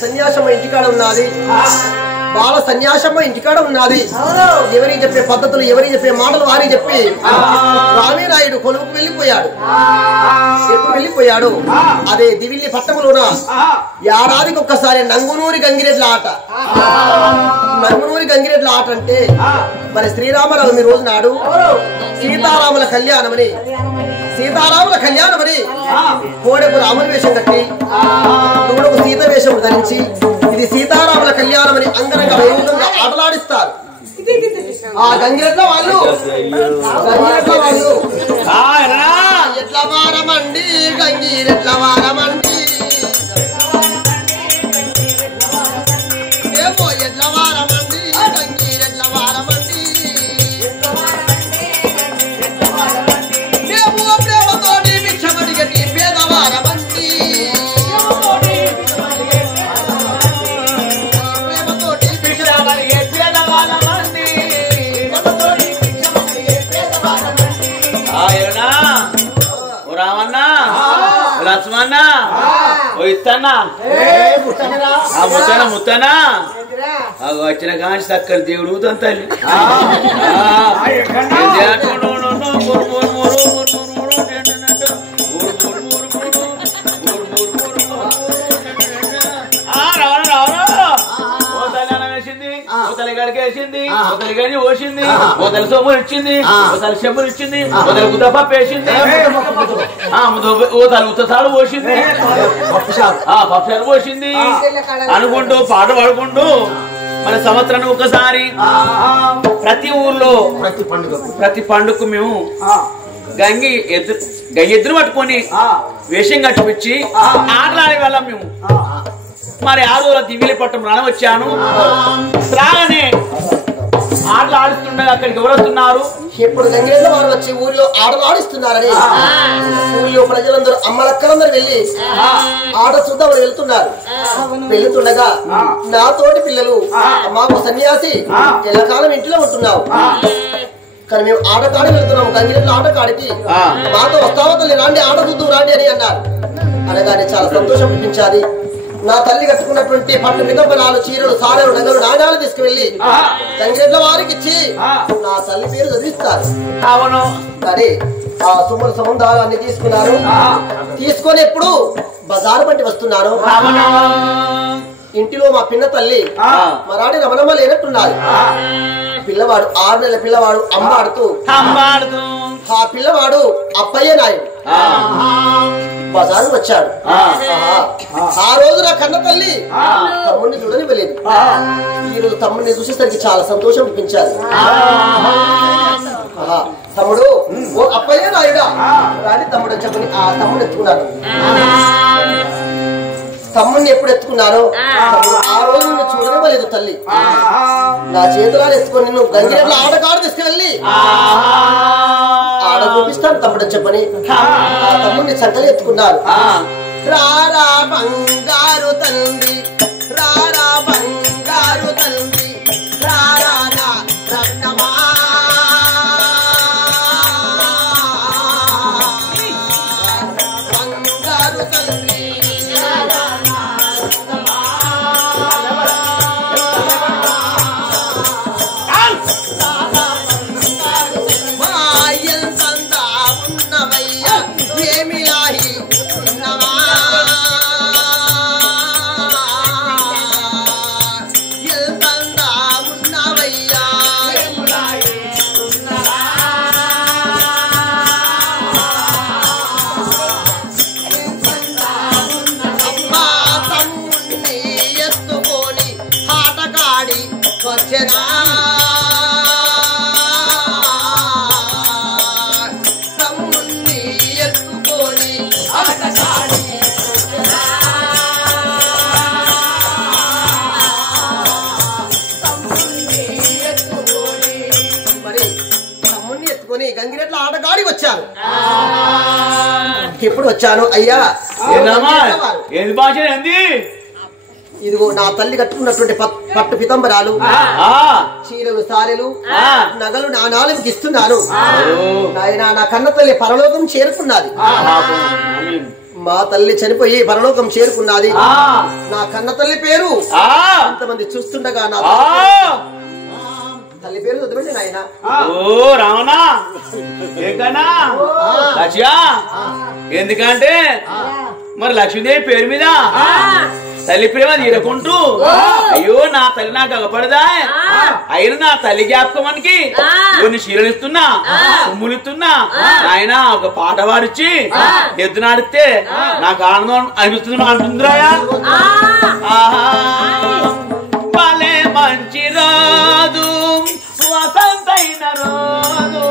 సన్యాసమ్మ ఇంటికాడ ఉన్నది, బాల సన్యాసమ్మ ఇంటికాడ ఉన్నది. ఎవరికి చెప్పే పద్ధతులు, ఎవరికి చెప్పే మాటలు వారికి చెప్పి రామీనాయుడు కొలువుకు వెళ్ళిపోయాడు. ఎప్పుడు వెళ్ళిపోయాడు? అదే దివిల్లి పట్టణంలోన ఏడాదికి ఒక్కసారి నంగునూరి గంగిరెడ్ల ఆట. నంగునూరి గంగిరెడ్ల ఆట అంటే మరి శ్రీరామనవమి రోజు నాడు సీతారాముల కళ్యాణమని కోడెకు రాముని వేషం కట్టి దూడకు సీత వేషం ధరించి ఇది సీతారాముల కళ్యాణమని అంగరంగ వైభవంగా ఆటలాడిస్తారు. ఆ గంగిరెడ్ల వాళ్ళు ఎట్ల వారమండి గంగిరెడ్ల వారమండి ఏమో ఎట్ల వారమండి గంగిరెడ్ల వారమండి ఏమో ప్రేమతోటి భిక్షమడిగటి పేదవారమండి ప్రేమతోటి భిక్షమడిగే పేదవారమండి రామన్న లక్ష్మణ ఇస్తానా ముత్తనా వచ్చిన కాంచి చక్కని దేవుడు తల్లి వేసింది ఒకరి గని పోసింది ఒకరి సొమ్ములు ఇచ్చింది ఒకరి చెమ్ములు ఇచ్చింది ఒకరి గుద్దపప్పు వేసింది ఉత్తసాలు పోసింది పప్పుసాలు పోసింది అనుకుంటూ పాట పాడుకుంటూ మన సంవత్సరానికి ఒకసారి ప్రతి ఊర్లో ప్రతి పండుగకు మేము గంగి ఎద్దును పట్టుకొని వేషం కట్టిపించి ఆటలాడే వాళ్ళం మేము. మరి ఆ రోజుల దివిలి పట్టం రానవచ్చాను. రాగానే ఆటలు ఆడిస్తుండగా అక్కడికి ఎవరు వస్తున్నారు? ఇప్పుడు గంగిరెడ్ల వారు వచ్చి ఊరిలో ఆటలు ఆడిస్తున్నారని ఊరిలో ప్రజలందరూ అమ్మలక్కలందరూ వెళ్ళి ఆట చూద్దామని వెళ్తుండగా నా తోటి పిల్లలు మాకు సన్యాసి ఎల్లకాలం ఇంట్లో ఉంటున్నావు కానీ మేము ఆటకాడి వెళ్తున్నాము, గంగిరెడ్ల ఆటకాడికి మాతో వస్తావా తల్లి రాండి ఆట చూద్దాం రాండి అని అన్నారు. అనగానే చాలా సంతోషం అనిపించాలి. నా తల్లి కట్టుకున్నటువంటి పట్టు మిగపనాలు చీరలు సారెలు నగలు నాణ్యాలు తీసుకువెళ్లి గంగిరెడ్ల వారికి ఇచ్చి నా తల్లి పేరు చదివిస్తారు. కానీ ఆ సుమల సముదాయాన్ని తీసుకున్నారు. తీసుకొని ఎప్పుడు బజారు బట్టి వస్తున్నారు. ఇంటిలో మా పిన్న తల్లి మరాఠీ రమణమ్మ లేనట్టున్నారు. పిల్లవాడు 6 నెలల పిల్లవాడు అమ్మాడుతూ ఆ పిల్లవాడు అప్పయ్య నాయుడు బజారు వచ్చాడు. ఆ రోజు నా కన్న తల్లి తమ్ముడిని చూడనివ్వలేదు. ఈ రోజు తమ్ముడిని చూసేసరికి చాలా సంతోషం అనిపించారు. తమ్ముడు ఓ అప్పయ్య నాయుడా రాని తమ్ముడు చెప్పని ఆ తమ్ముడు ఎత్తుకున్నాడు. తమ్ముడిని ఎప్పుడు ఎత్తుకున్నారో ఆ రోజు నిన్ను చూడనివ్వలేదు తల్లి. నా చేతులను ఎత్తుకొని నిన్ను గంగిరెడ్ల ఆటకాడు తీసుకువెళ్ళి ఆడ చూపిస్తాను తమ్ముడు చెప్పని ఆ తమ్ముడిని చక్కలు ఎత్తుకున్నారు. రారా బంగారు తండ్రి రారా బంగారు తండ్రి రారా రత్నమా బంగారు తండ్రి గంగిరెడ్ల ఆటగాడి వచ్చాను. ఎప్పుడు వచ్చాను అయ్యా? ఏది భాష ఏంది? ఇదిగో నా తల్లి కట్టుకున్నటువంటి పట్టు పితంబరాలు, చీరలు, సారెలు, నగలు నాణాలకు ఇస్తున్నాను. నాయనా నా కన్న తల్లి పరలోకం చేరుకున్నది. మా తల్లి చనిపోయి పరలోకం చేరుకున్నది. నా కన్న తల్లి పేరు అంతమంది చూస్తుండగా నా తల్లి పేరు చదవండి నాయన. ఓ రావణా లక్ష్య, ఎందుకంటే మరి లక్ష్మీదేవి పేరు మీద తల్లి ప్రేమ తీరకుంటూ అయ్యో నా తల్లి నాకు అగపడదా, అయినా నా తల్లి జ్ఞాపకానికి కొన్ని చీరలు ఇస్తున్నా, సొమ్ములు ఇస్తున్నా. ఆయన ఒక పాట పాడిచ్చి ఎద్దు నాడితే నాకు ఆనందం అనిపిస్తుంది అంటుందిరాయా. భలే మంచి రోజు వసంతైన రోజు,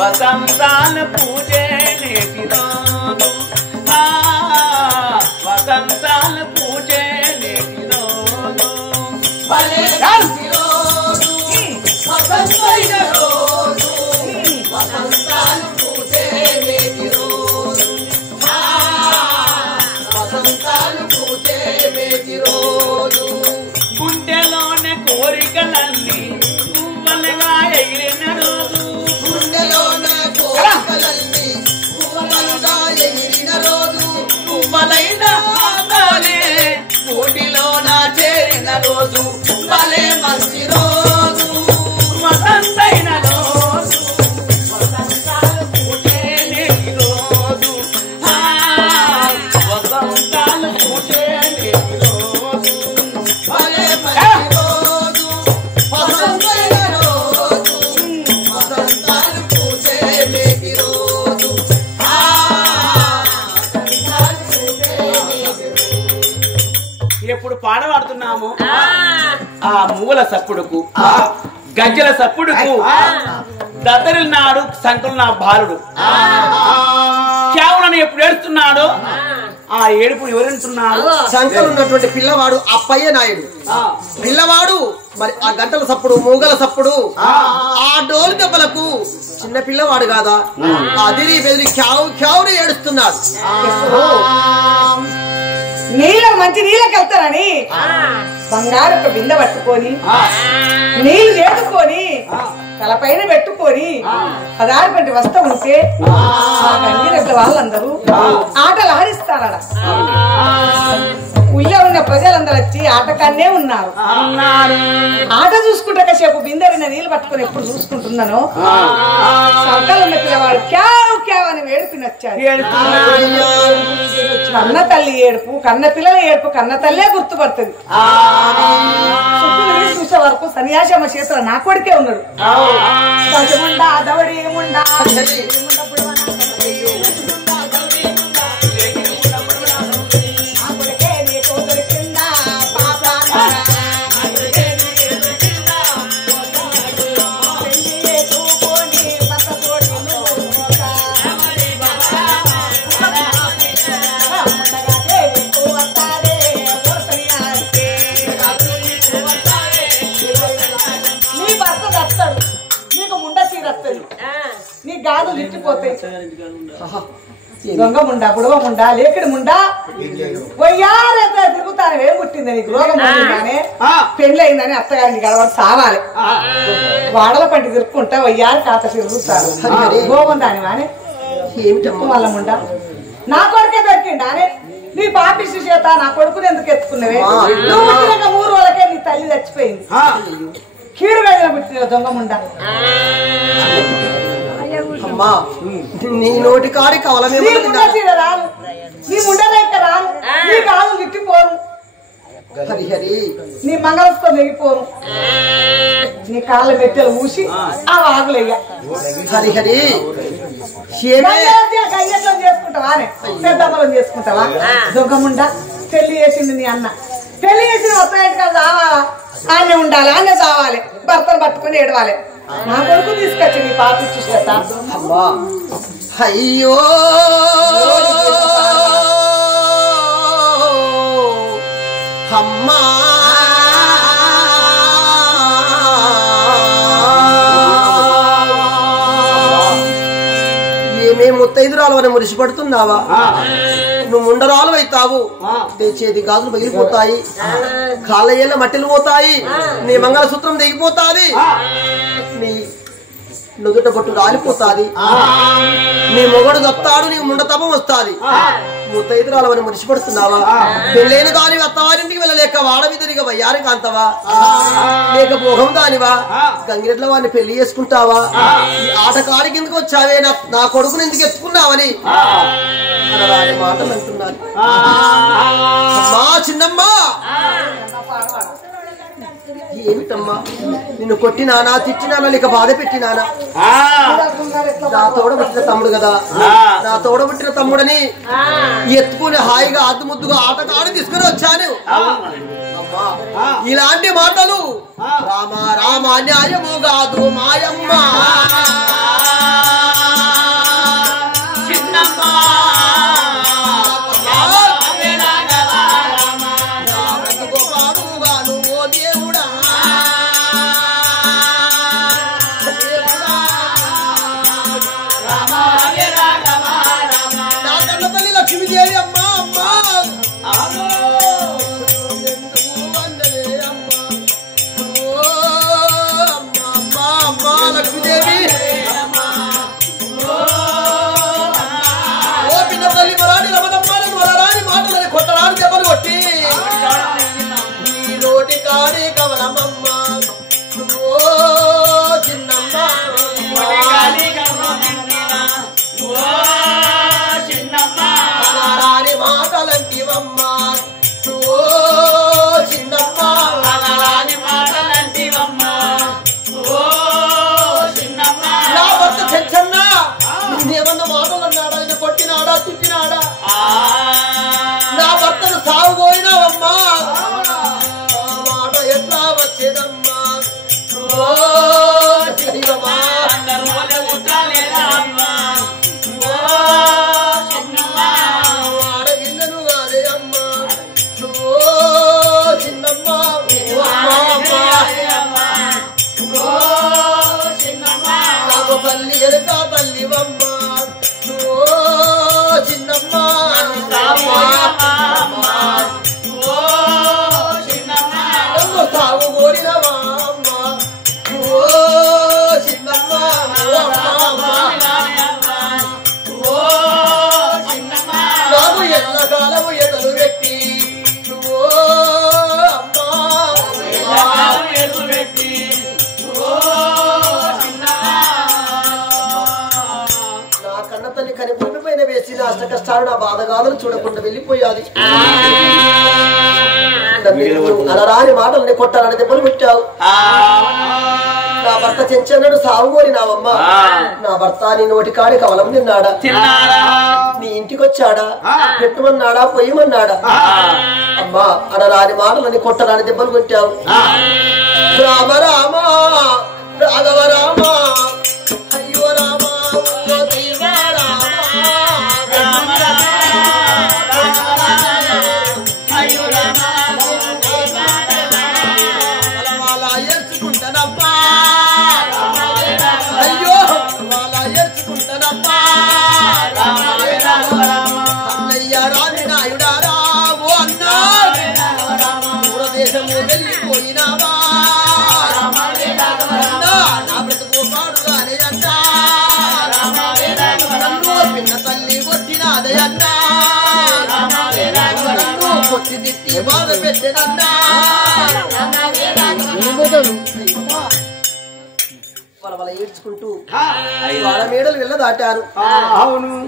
వసంతాలు పూజే నేటి రోజు, వసంతాలు పూజే నేటి రోజు. భలే మంచి రోజు వసంతైన రోజు, వసంతాలు పూజే నేటి రోజు, వసంతాలు పూజే నేటి రోజు. గుండెలోనే కోరికలన్నీ పువ్వులుగా ఎగిరిన రోజు, గుండెలోనే కోరికలన్నీ పువ్వులుగా ఎగిరిన రోజు, పువ్వులైన కోటిలోన చేరిన రోజు. భలే మంచి రోజు వసంతైన రోజు, వసంతాలు పూజే నేటి రోజు, వసంతాలు పూజే నేటి రోజు. భలే మంచి రోజు వసంతైన రోజు, వసంతాలు పూజే నేటి రోజు, ఎప్పుడు పాట పాడుతున్నాము ఆ మూల సప్పుడుకు, గజ్జల సప్పుడుకు దద్దరినాడు సంకలు నా బాలుడు. కేవలం ఎప్పుడు ఏడుస్తున్నాడు, ఆ ఏడుపు ఎవరెంటున్నాడు? సంకలు ఉన్నటువంటి పిల్లవాడు అప్పయ్య నాయుడు. పిల్లవాడు మరి ఆ గంటల సప్పుడు, మూగల సప్పుడు, ఆ డోలు దెబ్బలకు చిన్న పిల్లవాడు కాదా, అదిరి బెదిరి క్యావు క్యావుని ఏడుస్తున్నాడు. నీళ్ళ మంచి నీళ్ళకి వెళ్తారని బంగారు ఒక బిందె పట్టుకొని నీళ్లు వేసుకొని తలపైన పెట్టుకొని పదారు పెట్టి వస్తూ ఉంటే గంగిరెడ్ల వాళ్ళందరూ ఆటలు ఆడిస్తారట. ఊళ్ళో ఉన్న ప్రజలందరూ వచ్చి ఆటకాన్నే ఉన్నారు. ఆట చూసుకుంటే కాసేపు బిందెరిన నీళ్లు పట్టుకొని ఎప్పుడు చూసుకుంటున్నానో సంకలు ఉన్న పిల్లవాడు క్యావ్ క్యావ్ అని వేడుకుని వచ్చాడు. కన్న తల్లి ఏడుపు, కన్న పిల్లల ఏడుపు కన్న తల్లే గుర్తుపడుతుంది. చూసే వరకు సన్యాసమ్మ చేతుల నా కొడుకే ఉన్నాడు. దశముండా దవడి ముండా నీ గాజులు ఇట్టిపోతాయి. దొంగ ముండా, బుడవ ముండా, లేకిడి ముండా, వయ్యారైతే తిరుగుతాను. ఏం పుట్టింది నీకు? రోగం పుట్టిందానే, పెళ్లి అయిందని అత్తగారిని గడవడం సావాలి. వాడల పంటి తిరుక్కుంటా వయ్యారు కాత తిరుగుతారు. రోగం దాని వానే ఏమిటమ్మ వాళ్ళ ముండా? నా కొడుకే దొరికిండా అనే నీ పాపిష్టి చేత నా కొడుకుని ఎందుకు ఎత్తుకున్నవే? నువ్వు పుట్టినాక 3 రోజులకే నీ తల్లి చచ్చిపోయింది. కీడు వేదన పుట్టిన దొంగ ముండా. అమ్మా నీ నోటి కాడి కావాలని రాను, నీ ముండలేక రాను, నీ కాలు గిట్టిపోరు, హరిహరి నీ మంగళస్థం నెగిపోరు, నీ కాళ్ళ మెట్టెలు ఊసి ఆ వాగులయ్యా. హరిహరి గయ్యట్లం చేసుకుంటావా, పెద్దమ్మలం చేసుకుంటావా? దొంగముండా పెళ్లి చేసింది నీ అన్న. పెళ్లి చేసిన మొత్తం ఇంటికి రావాలా? ఆనే ఉండాలి, ఆనే చావాలి, భర్తను పట్టుకుని ఏడవాలి. నా కొడుకు తీసుకొచ్చి నీ పాపిచ్చి చేత. అమ్మా అయ్యో అమ్మా ఏమే ముత్తైదురాలు అని మురిసిపడుతున్నావా? నువ్వు ముండరాలు అవుతావు చేతి గాజులు పగిలిపోతాయి కాళ్ళ ఏళ్ళ మట్టిలు పోతాయి నీ మంగళసూత్రం దిగిపోతాది నీ నుదుట బొట్టు రాలిపోతాది నీ మొగడు దత్తాడు నీకు ముండతపం వస్తాది ముత్తైదురాలవని మురిసిపడుతున్నావా పెళ్ళైన దాని అత్తవారింటికి వెళ్ళలేక వాడవిదరిగా వయ్యారి కాంతవా లేక భోగం దానివా గంగిరెడ్ల వాడిని పెళ్లి చేసుకుంటావా ఈ ఆటకాడి కిందకు వచ్చావే నా కొడుకుని ఎందుకు ఎత్తుకున్నావని అలాంటి మాటలు అంటున్నాను అమ్మా చిన్నమ్మ ఏమిటమ్మా నిన్ను కొట్టినానా తిట్టినానా లేక బాధ పెట్టినానా నా తోడబుట్టిన తమ్ముడు కదా నా తోడబుట్టిన తమ్ముడని ఎత్తుకుని హాయిగా ఆతుముద్దుగా ఆటకాడి తీసుకుని వచ్చాను అమ్మా ఇలాంటి మాటలు రామ రామ న్యాయము కాదు మాయమ్మ లక్ష్మీదేవి అమ్మా అమ్మా అమ్మా లక్ష్మీదేవి ఓ పిన్న తల్లి మరాని రమణమ్మాని వరరాని మాటలని కొట్టరాని దెబ్బలు కొట్టి ఈ నోటి కాని కవలమమ్మ ఓ చిన్నమ్మ మాటలంటివమ్మ ఓ చిన్నమ్మ నా భర్త చెచ్చన్న నేమన్నా మాటలు అన్నాడా ఆయన కొట్టినాడా తిట్టినాడా నా భర్తను సాగుపోయినావమ్మా మాట ఎట్లా వచ్చేదమ్మా ఓ చిన్నమ్మా తల్లి ఎరుక తల్లివమ్మ ఓ చిన్నమ్మ సాగు కోరినవా అమ్మ ఓ చిన్నమ్మ నాకు ఎల్లకాలము ఎదలు పెట్టి ఓ తల్లి కని భూమి పైన వేసి నా అష్ట కష్టాలు నా బాధగాలను చూడకుండా వెళ్ళిపోయాది అలరాని మాటల్ని కొట్టాలని దెబ్బలు పెట్టావు నా భర్త చెంచన్నాడు సాగుకోరినావమ్మా నా భర్త నీ నోటి కాడి కవలం తిన్నాడా నీ ఇంటికి వచ్చాడా పెట్టుమన్నాడా పొయ్యమన్నాడా అమ్మా అలరాని మాటలని కొట్టాలని దెబ్బలు పెట్టావు రామ రామ రాఘవ రామ అయ్యో రామ అయ్యో వాళ్ళ ఎర్చుకుంటానమ్మా అన్నయ్య రామి నాయుడారా ఓ అన్నా దూరదేశము వెళ్ళిపోయినావా అన్నా నా బ్రతుకు పాడుగానే అన్నా నన్ను పిన్న తల్లి కొట్టినాదే అన్నా నన్ను కొట్టి తిట్టి బాధ పెట్టేదన్నా వాళ్ళ ఏడ్చుకుంటూ వాళ్ళ మేడలు వెళ్ళ దాటారు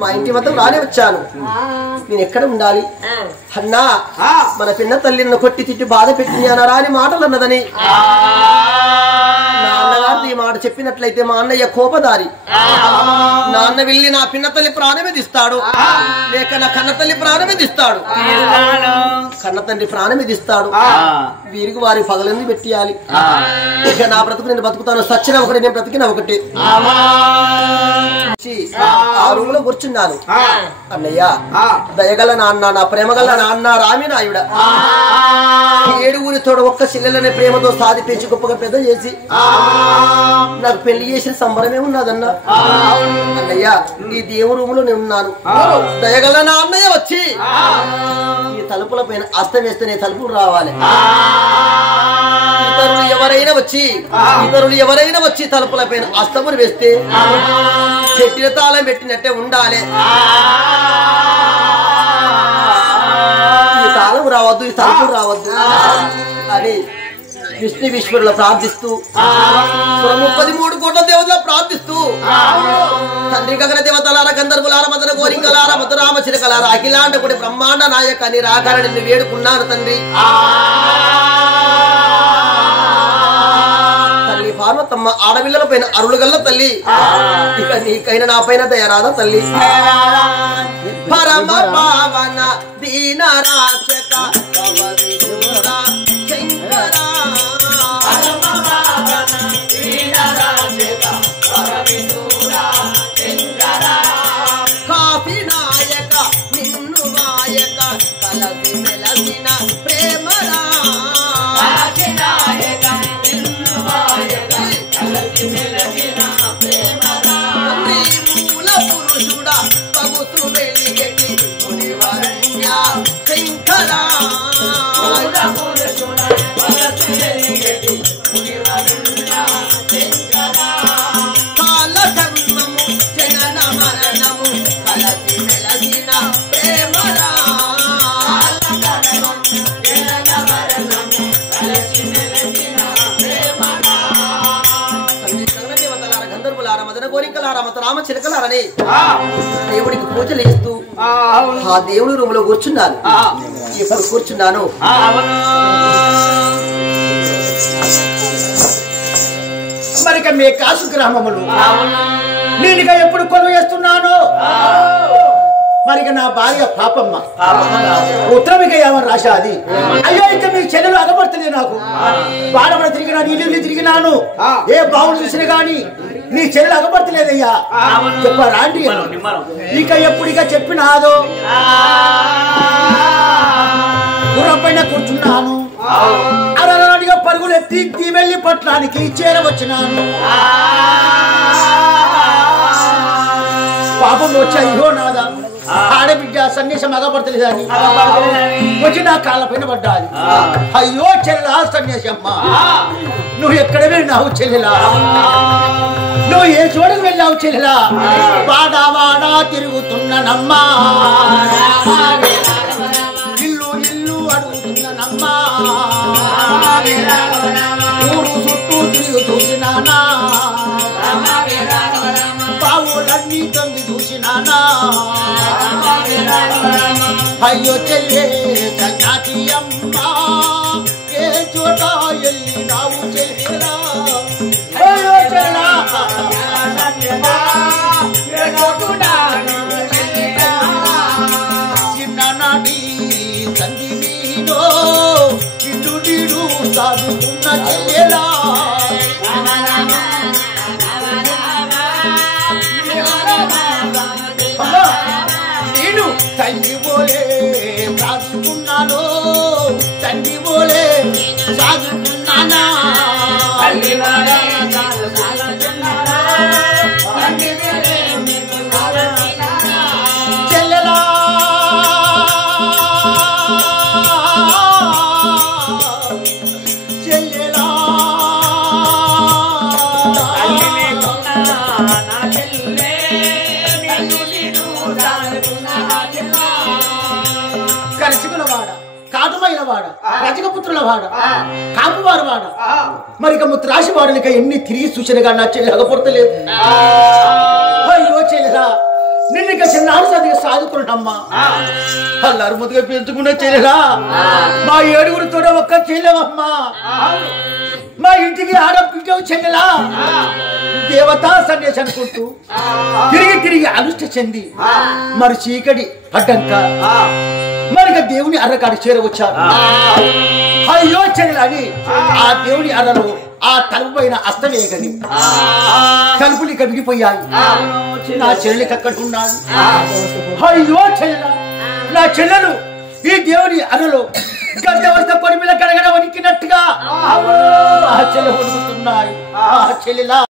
మా ఇంటి వద్ద రానే వచ్చాను నేను ఎక్కడ ఉండాలి అన్నా మన పిన్న తల్లిని కొట్టి తిట్టి బాధ పెట్టింది అనరా అని మాటలు అన్నదని నా అన్నగారు ఈ మాట చెప్పినట్లయితే మా అన్నయ్య కోపదారి నాన్న వెళ్ళి నా పిన్న తల్లి ప్రాణమే తీస్తాడు లేక నా కన్న తల్లి ప్రాణమే తీస్తాడు కన్న తండ్రి ప్రాణమే తీస్తాడు వీరికి వారి పగలంది పెట్టియాలి ఇక నా బ్రతుకు నేను బతుకుతాను సచ్చిన ఒకటి నేను బ్రతికిన ఒకటి ఆ రూమ్ లో కూర్చున్నాను అన్నయ్య దయగల నాన్న నా ప్రేమగల నాన్న రామి నాయుడ 7 తోడు ఒక్క చెల్లెలనే ప్రేమతో సాధిపించి గొప్పగా పెద్ద చేసి నాకు పెళ్లి చేసిన సంబరమే ఉన్నదన్నా. అన్నయ్య ఈ దేవుడు రూములో నేను ఉన్నాను. దయగల నా అన్నయ్య వచ్చి ఈ తలుపుల పైన అస్తం వేస్తేనే తలుపులు రావాలి. ఇతరులు ఎవరైనా వచ్చి తలుపుల పైన అస్తములు వేస్తే పెట్టిన తాళం పెట్టినట్టే ఉండాలి. ఈ తాళం రావద్దు, ఈ తలుపులు రావద్దు అని విష్ణు విశ్వరుల ప్రార్థిస్తూ 33 కోట్ల దేవతల ప్రార్థిస్తూ తండ్రి గగన దేవతలార గంధర్వులార మదన గోరింకలార మధురామ చిలకలార అఖిలాండ కూడా బ్రహ్మాండ నాయక అని రాకారని వేడుకున్నాను తండ్రి. తల్లి పార్వతమ్మ ఆడపిల్లల పైన అరుಳುగల్ల తల్లి, ఇక నీకైనా నా పైన దయరాదా తల్లి. పరమ పావన దీన రాక్షక కాఫీ నాయక నిన్ను వాయక కలసి మెలసిన ప్రేమరా మూల పురుషుడా పగుతు వెలిగెట్టి మునివరణ్య శంకరా కాల కర్మము జనన మరణము కలసి మెలసిన ప్రేమరా గంధర్వులార మదన గోరింకలార మత రామ చిలకలారని దేవుడికి పూజలు చేస్తూ ఆ దేవుడి రూములో కూర్చున్నాను. ఇప్పుడు కూర్చున్నాను. మరిక మీ కాసు గ్రామములు నేనుగా ఎప్పుడు కొలువు చేస్తున్నాను. మరిక నా భార్య పాపమ్మ ఉత్తరమిక ఏమని రాశాది. అయ్యో ఇక మీ చెల్లెలు అగబడుతుంది. నాకు బాడబడ తిరిగినా నీళ్ళు తిరిగినాను. ఏ బావులు చూసినా గాని నీ చెల్లెలు అగబడతలేదయ్యా చెప్పరాండి. ఇక ఎప్పుడిక చెప్పినాదో గుర్రపైన కూర్చున్నాను. అరగా పరుగులు ఎత్తి తీవెళ్ళి పట్టణానికి చేరవచ్చినాను. పాపం వచ్చి అయ్యో నాదా ఆడబిడ్డ సన్యాసం అగబడతలేదని వచ్చి నా కాళ్ళ పైన పడ్డాది. అయ్యో చెల్లెలా సన్యాసమ్మ, నువ్వు ఎక్కడ వెళ్ళినావు చెల్లెలా? నువ్వు ఏ చోటుకు వెళ్ళావు చెల్లెలా? వాడా వాడా తిరుగుతున్నానమ్మా, ఇల్లు ఇల్లు అడుగుతున్నానమ్మా, ఊరు చుట్టూ తిరిగి చూసినానా, బావులన్నీ తొంగి చూసినానా. అయ్యో చెల్లె సన్నాతి అమ్మా, ఏ చోట వెళ్ళినావు చెల్లెలా? అయ్యో చెల్లా చిన్ననాటి తండ్రి నీలో ఇటు నీడు సాగుతున్న చెల్లెలా. నేను తండ్రి పోలే సాగుతున్నాను, తండ్రి పోలే సాగుతున్నానా. చెల్లెలా చెల్లెలా కరచుకులవాడ, కాటుమైన వాడ, రజకపుత్రుల వాడ, కాపువారు వాడ, మరి ఇక ముత్రాశి వాడనిక ఎన్ని తిరిగి సూచనగా నా చెల్లి అగపడతలేదు. అయ్యో చెల్లెలా నిన్ను ఇక చిన్నాడు సదిగా సాదుకున్నమ్మా. అల్లారు ముద్దుగా పెంచుకున్న చెల్లెలా మా ఏడుగురితో ఒక్క చెల్లెవమ్మా. మా ఇంటికి ఆడపిడ్డవు చెల్లెలా దేవతా సన్యాసి అనుకుంటూ తిరిగి తిరిగి అనుష్ట చెంది మరి చీకటి పడ్డంక మరిగా దేవుని అర్రకాడు చేరవచ్చారు. అయ్యో చెల్లెలా అని ఆ దేవుని అర్రలో ఆ తలుపు పైన అస్తమేగని తలుపులు ఇక విడిపోయాయి. నా చెల్లెలికి అక్కడ ఉన్నాడు. అయ్యో చెల్లెల, నా చెల్లెలు ఈ దేవుని అరలో గడ్డ వస్తే కొడిమిల కడగడ వణికినట్టుగా ఆ చెల్లె వణుకుతున్నాయి. ఆ చెల్లెలా